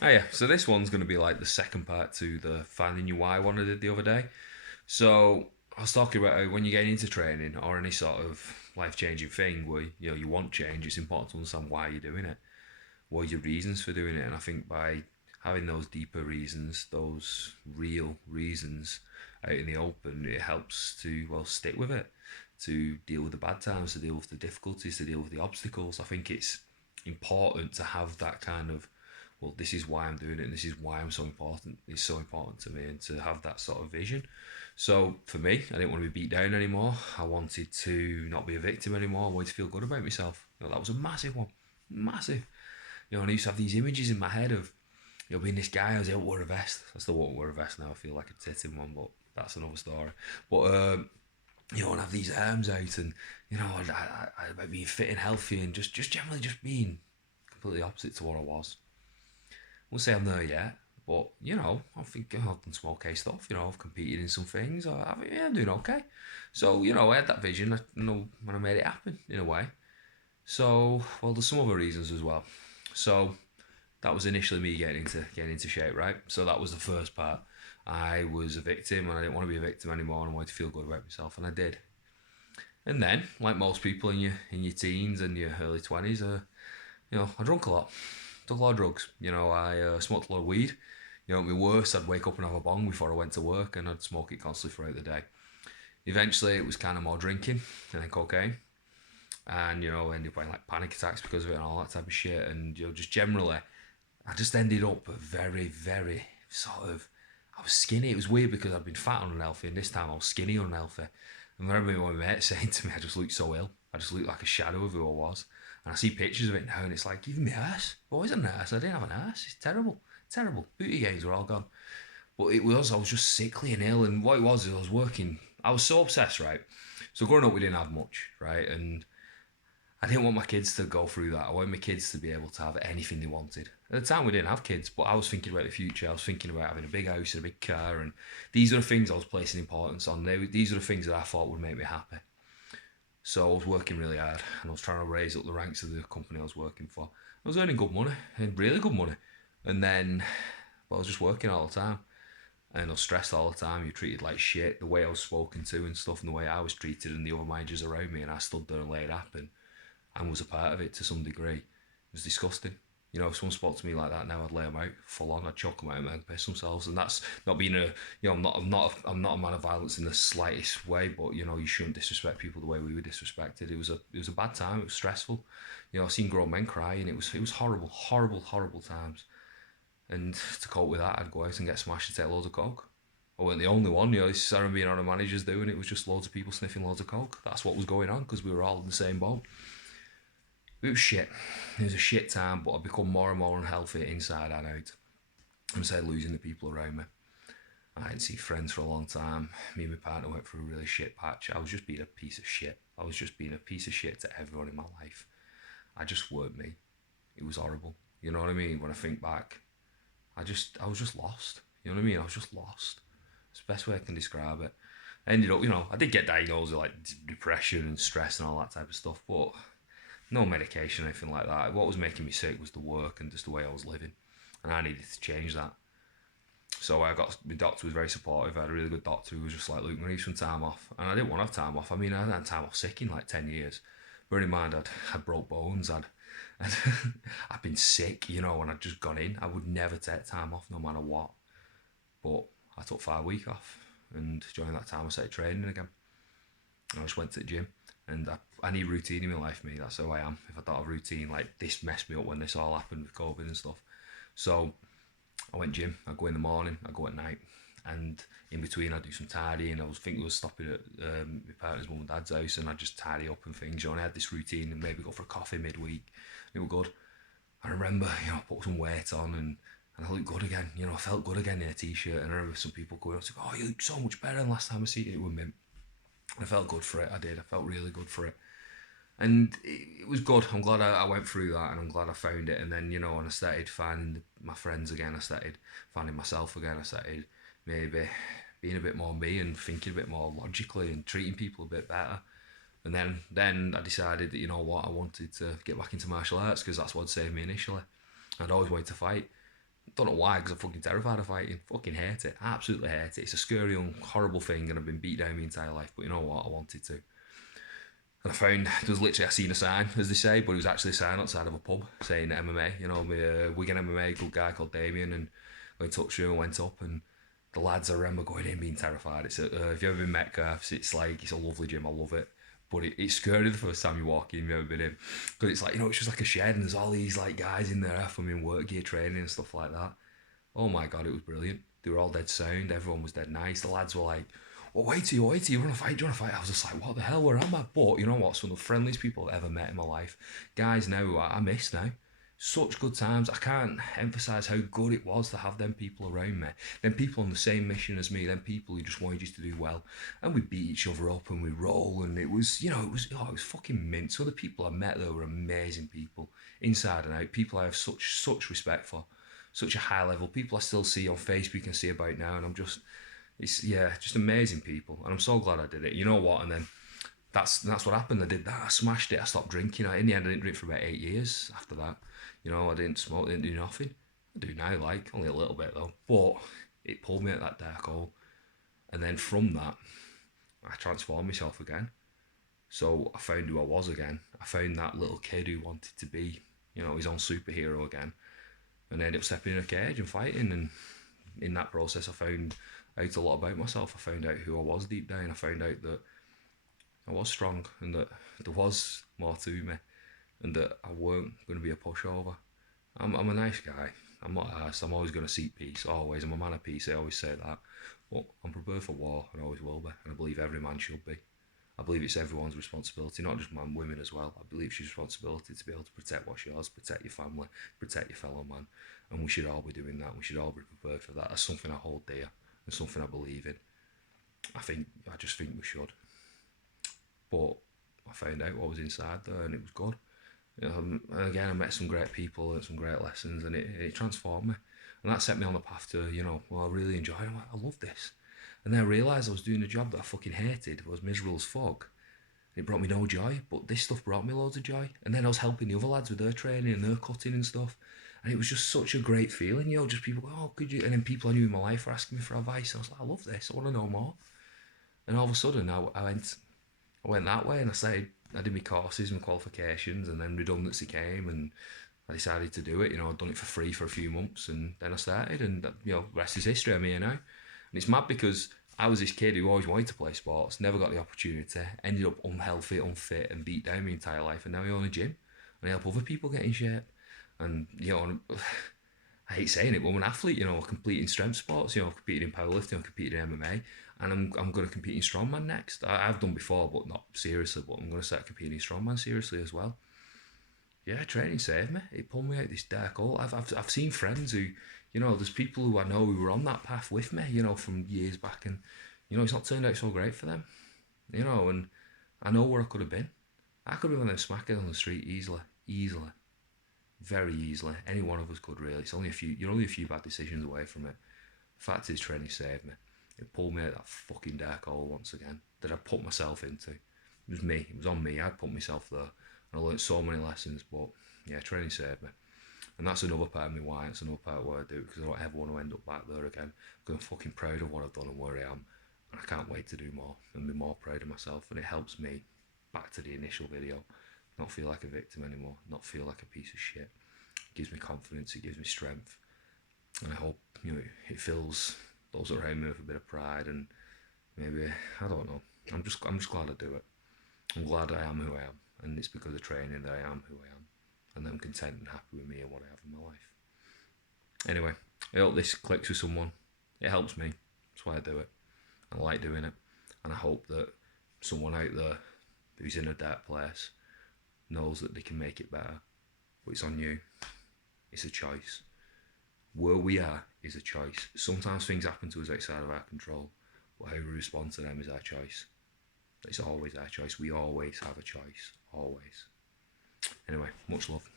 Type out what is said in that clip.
Oh yeah, so this one's going to be like the second part to the finding your why one I did the other day. So I was talking about how when you're getting into training or any sort of life changing thing where you want change, it's important to understand why you're doing it, what are your reasons for doing it, and I think by having those deeper reasons, those real reasons out in the open, it helps to stick with it, to deal with the bad times, to deal with the difficulties, to deal with the obstacles. I think it's important to have that kind of this is why I'm doing it and this is why I'm so important. It's so important to me and to have that sort of vision. So for me, I didn't want to be beat down anymore. I wanted to not be a victim anymore. I wanted to feel good about myself. That was a massive one. Massive. And I used to have these images in my head of, being this guy who was able to wear a vest. I still won't wear a vest now. I feel like a tit in one, but that's another story. But, and have these arms out and, about being fit and healthy and just generally just being completely opposite to what I was. I won't say I'm there yet, but I think I've done some okay stuff. I've competed in some things. I'm doing okay. So I had that vision. When I made it happen in a way. So there's some other reasons as well. So that was initially me getting into shape, right? So that was the first part. I was a victim and I didn't want to be a victim anymore and I wanted to feel good about myself, and I did. And then, like most people in your teens and your early 20s, I drank a lot, took a lot of drugs. I smoked a lot of weed. At my worst, I'd wake up and have a bong before I went to work, and I'd smoke it constantly throughout the day. Eventually, it was kind of more drinking and then cocaine, and ended up having like panic attacks because of it and all that type of shit. And just generally, I just ended up very, very sort of. I was skinny. It was weird because I'd been fat and unhealthy, and this time I was skinny and unhealthy. And I remember my mate saying to me, I just looked so ill. I just looked like a shadow of who I was. And I see pictures of it now, and it's like, even my ass. I was a nurse. I didn't have an ass. It's terrible. Terrible. Booty gains were all gone. But I was just sickly and ill. And what it was is I was working. I was so obsessed, right? So growing up, we didn't have much, right? And I didn't want my kids to go through that. I wanted my kids to be able to have anything they wanted. At the time, we didn't have kids, but I was thinking about the future. I was thinking about having a big house and a big car, and these are the things I was placing importance on. These are the things that I thought would make me happy. So I was working really hard, and I was trying to raise up the ranks of the company I was working for. I was earning good money, and really good money, and then I was just working all the time, and I was stressed all the time. You're treated like shit. The way I was spoken to and stuff, and the way I was treated, and the other managers around me, and I stood there and let it happen and was a part of it to some degree. It was disgusting. If someone spoke to me like that now, I'd lay them out full on. I'd choke them out and make them piss themselves. And that's not being I'm not a man of violence in the slightest way. But you shouldn't disrespect people the way we were disrespected. It was a bad time. It was stressful. I've seen grown men cry, and it was horrible, horrible, horrible times. And to cope with that, I'd go out and get smashed and take loads of coke. I wasn't the only one. This is being on a manager's doing it. Was just loads of people sniffing loads of coke. That's what was going on because we were all in the same boat. It was shit. It was a shit time, but I've become more and more unhealthy inside and out. I'm sad losing the people around me. I didn't see friends for a long time. Me and my partner went through a really shit patch. I was just being a piece of shit. I was just being a piece of shit to everyone in my life. I just weren't me. It was horrible. You know what I mean? When I think back, I was just lost. You know what I mean? I was just lost. It's the best way I can describe it. I ended up, I did get diagnosed with like depression and stress and all that type of stuff, but no medication or anything like that. What was making me sick was the work and just the way I was living, and I needed to change that. So my doctor was very supportive. I had a really good doctor who was just like, "Look, we need some time off," and I didn't want to have time off. I mean, I hadn't had time off sick in like 10 years. Bearing in mind, I'd had broke bones. I'd, I'd been sick, and I'd just gone in. I would never take time off, no matter what. But I took 5 weeks off, and during that time, I started training again. I just went to the gym, and I need routine in my life, mate. That's how I am. If I don't have routine, like this messed me up when this all happened with COVID and stuff. So I went gym. I go in the morning. I go at night, and in between I do some tidying. I was thinking of stopping at my partner's mum and dad's house, and I just tidy up and things. And I had this routine, and maybe go for a coffee midweek. It was good. I remember, I put some weight on and I looked good again. I felt good again in a t-shirt. And I remember some people going up to, "Oh, you look so much better than last time I see you." It was mint. I felt good for it. I did. I felt really good for it. And it was good. I'm glad I went through that, and I'm glad I found it. And then, when I started finding my friends again, I started finding myself again. I started maybe being a bit more me and thinking a bit more logically and treating people a bit better. And then I decided that, I wanted to get back into martial arts because that's what saved me initially. I'd always wanted to fight. Don't know why, because I'm fucking terrified of fighting. Fucking hate it. I absolutely hate it. It's a scary and horrible thing, and I've been beat down my entire life. But you know what? I wanted to. And I found there was literally, I seen a sign, as they say, but it was actually a sign outside of a pub saying MMA. You know, my Wigan MMA, good guy called Damien, and I in touch with him and went up. And the lads, I remember going in being terrified. It's if you've ever been Metcalf's, it's like, it's a lovely gym. I love it. But it's scary the first time you walk in, you've ever been in. Because it's like, you know, it's just like a shed and there's all these like guys in there from in work gear training and stuff like that. Oh my god, it was brilliant. They were all dead sound. Everyone was dead nice. The lads were like, "Well, wait till you want to fight? Do you want to fight?" I was just like, "What the hell? Where am I?" But you know what? Some of the friendliest people I've ever met in my life. Guys now who I miss now. Such good times. I can't emphasize how good it was to have them people around me. Them people on the same mission as me. Them people who just wanted you to do well. And we beat each other up and we roll. And it was, you know, it was fucking mint. So the people I met there were amazing people, inside and out. People I have such respect for, such a high level. People I still see on Facebook and see about now, and I'm just, it's yeah, just amazing people, and I'm so glad I did it. You know what? And then that's what happened. I did that. I smashed it. I stopped drinking. In the end, I didn't drink for about 8 years after that. You know, I didn't smoke. Didn't do nothing. I do now, like only a little bit though. But it pulled me at that dark hole, and then from that, I transformed myself again. So I found who I was again. I found that little kid who wanted to be, you know, his own superhero again, and ended up stepping in a cage and fighting. And in that process, I found out a lot about myself. I found out who I was deep down. I found out that I was strong and that there was more to me and that I weren't going to be a pushover. I'm a nice guy. I'm not arsed. I'm always going to seek peace, always. I'm a man of peace, I always say that. But I'm prepared for war and always will be. And I believe every man should be. I believe it's everyone's responsibility, not just man, women as well. I believe it's your responsibility to be able to protect what's yours, protect your family, protect your fellow man. And we should all be doing that. We should all be prepared for that. That's something I hold dear and something I believe in. I just think we should. But I found out what was inside there and it was good. And again, I met some great people and some great lessons, and it transformed me. And that set me on the path to, you know, well, I really enjoyed it. I'm like, I love this. And then I realised I was doing a job that I fucking hated, was miserable as fuck. It brought me no joy, but this stuff brought me loads of joy. And then I was helping the other lads with their training and their cutting and stuff. And it was just such a great feeling, you know, just people go, oh, could you? And then people I knew in my life were asking me for advice. And I was like, I love this. I want to know more. And all of a sudden, I went that way and I did my courses, my qualifications, and then redundancy came and I decided to do it. You know, I'd done it for free for a few months and then I started and, you know, rest is history. I'm here now. And it's mad because I was this kid who always wanted to play sports, never got the opportunity, ended up unhealthy, unfit, and beat down my entire life. And now I own a gym and I help other people get in shape. And, you know, I hate saying it, but I'm an athlete, you know, competing in strength sports, you know, I've competed in powerlifting, I've competed in MMA, and I'm going to compete in strongman next. I've done before, but not seriously, but I'm going to start competing in strongman seriously as well. Yeah, training saved me. It pulled me out this dark hole. I've seen friends who, you know, there's people who I know who were on that path with me, you know, from years back, and, you know, it's not turned out so great for them, you know, and I know where I could have been. I could have been one of them smackers on the street easily, very easily. Any one of us could really. You're only a few bad decisions away from it. The fact is, training saved me. It pulled me out of that fucking dark hole once again that I put myself into. It was me. It was on me. I'd put myself there. And I learned so many lessons, but yeah, training saved me. And that's another part of me why. It's another part of what I do because I don't ever want to end up back there again. Because I'm fucking proud of what I've done and where I am. And I can't wait to do more and be more proud of myself. And it helps me, back to the initial video, not feel like a victim anymore, not feel like a piece of shit. It gives me confidence, it gives me strength. And I hope, you know, it fills those around me with a bit of pride and maybe, I don't know. I'm just glad I do it. I'm glad I am who I am. And it's because of training that I am who I am. And I'm content and happy with me and what I have in my life. Anyway, I hope this clicks with someone. It helps me. That's why I do it. I like doing it. And I hope that someone out there who's in a dark place knows that they can make it better. But it's on you. It's a choice. Where we are is a choice. Sometimes things happen to us outside of our control, but how we respond to them is our choice. It's always our choice. We always have a choice. Always. Anyway, much love.